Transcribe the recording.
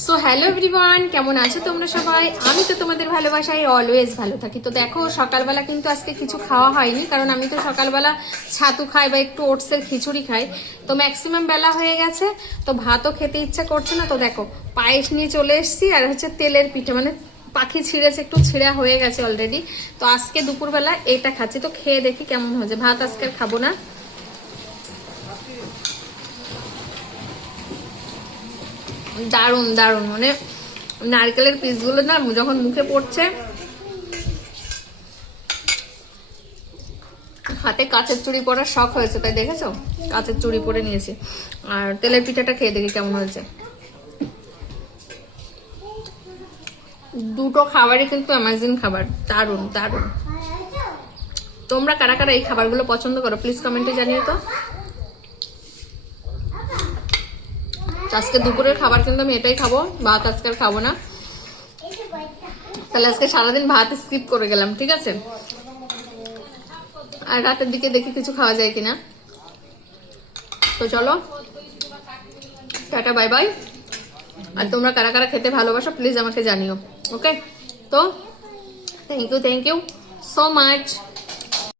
So hello everyone, কেমন আছো তোমরা সবাই? আমি তো তোমাদের ভালোবাসায় অলওয়েজ ভালো থাকি। তো দেখো, সকালবেলা কিন্তু আজকে কিছু খাওয়া হয়নি, কারণ আমি তো সকালবেলা ছাতু খাই বা একটু ওটসের খিচুড়ি খাই। তো ম্যাক্সিমাম বেলা হয়ে গেছে, তো ভাতও খেতে ইচ্ছা করছে না। তো দেখো, পায়েস নিয়ে চলে এসেছি, আর হচ্ছে তেলের পিঠে, মানে পাখি ছিঁড়েছে, একটু ছিঁড়া হয়ে গেছে অলরেডি। তো আজকে দুপুরবেলা এটা খাচ্ছি, তো খেয়ে দেখি কেমন হয়েছে। ভাত আজকে আর খাবো না। দারুণ দারুণ, মানে নারকেলের পিসগুলো না যখন মুখে পড়ছে, হাতে কাঁচের চুড়ি পরার শখ হয়েছে, তাই দেখেছো কাঁচের চুড়ি পরে নিয়েছি। আর তেলের পিঠাটা খেয়ে দেখি কেমন হয়েছে। দুটো খাবারই কিন্তু অ্যামাজিং খাবার, দারুণ দারুণ। তোমরা কারা কারা এই খাবারগুলো পছন্দ করো প্লিজ কমেন্টে জানিও তো। আজকে দুপুরের খাবার কিন্তু আমি এটাই খাবো, ভাত আজকে আর খাবো না। তাহলে আজকে সারাদিন ভাত স্কিপ করে গেলাম, ঠিক আছে। আর রাতের দিকে দেখি কিছু খাওয়া যায় কিনা। তো চলো, টাটা বাই বাই। আর তোমরা কারা কারা খেতে ভালোবাসো প্লিজ আমাকে জানিও, ওকে। তো থ্যাংক ইউ সো মাচ।